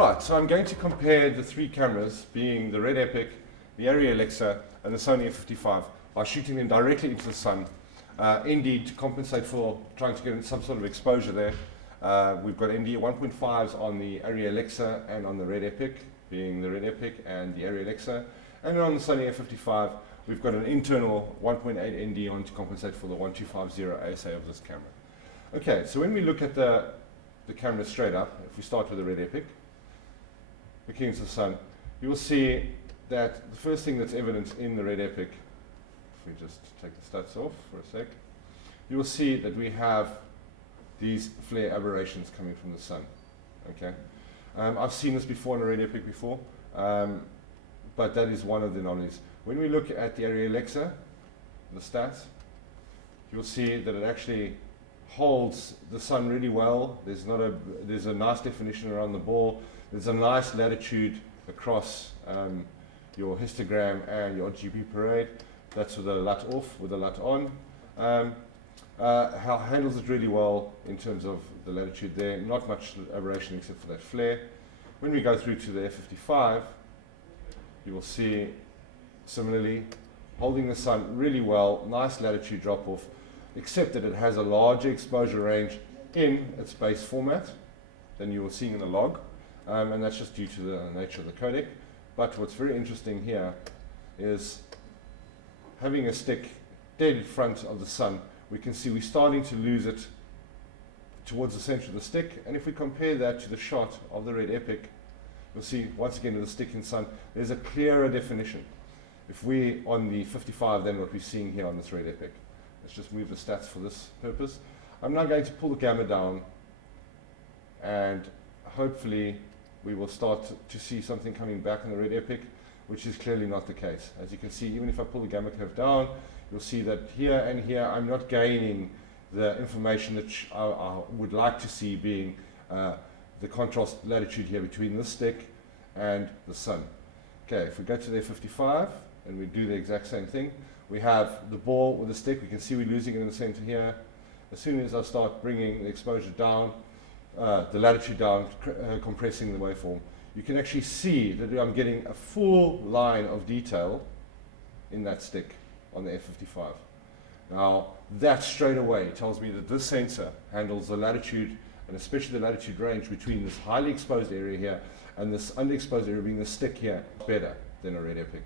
Alright, so I'm going to compare the three cameras, being the Red Epic, the Arri Alexa and the Sony F55, by shooting them directly into the sun. ND to compensate for trying to get some sort of exposure there. We've got ND 1.5s on the Arri Alexa and on the Red Epic, being the Red Epic and the Arri Alexa. And on the Sony F55, we've got an internal 1.8 ND on to compensate for the 1250 ASA of this camera. Okay, so when we look at the camera straight up, if we start with the Red Epic, looking into the sun, you will see that the first thing that's evident in the Red Epic, if we just take the stats off for a sec, you will see that we have these flare aberrations coming from the sun. Okay, I've seen this before in a Red Epic before, but that is one of the anomalies. When we look at the Arri Alexa, the stats, you'll see that it actually holds the sun really well. There's a nice definition around the ball. There's a nice latitude across your histogram and your GP parade. That's with the LUT off, with the LUT on. Handles it really well in terms of the latitude there. Not much aberration except for that flare. When we go through to the F55, you will see similarly holding the sun really well, nice latitude drop off, except that it has a larger exposure range in its base format than you were seeing in the log, and that's just due to the nature of the codec. But what's very interesting here is having a stick dead in front of the sun, we can see we're starting to lose it towards the center of the stick, and if we compare that to the shot of the Red Epic, you'll see once again with the stick in sun, there's a clearer definition. If we on the 55 than what we're seeing here on this Red Epic. Let's just move the stats for this purpose. I'm now going to pull the gamma down, and hopefully we will start to see something coming back in the Red Epic, which is clearly not the case. As you can see, even if I pull the gamma curve down, you'll see that here and here I'm not gaining the information that I would like to see, being the contrast latitude here between this stick and the sun. Okay, if we go to the 55 and we do the exact same thing, we have the ball with the stick. We can see we're losing it in the center here. As soon as I start bringing the exposure down, the latitude down, compressing the waveform, you can actually see that I'm getting a full line of detail in that stick on the F55. Now, that straight away tells me that this sensor handles the latitude, and especially the latitude range between this highly exposed area here and this underexposed area being the stick here, better than a Red Epic.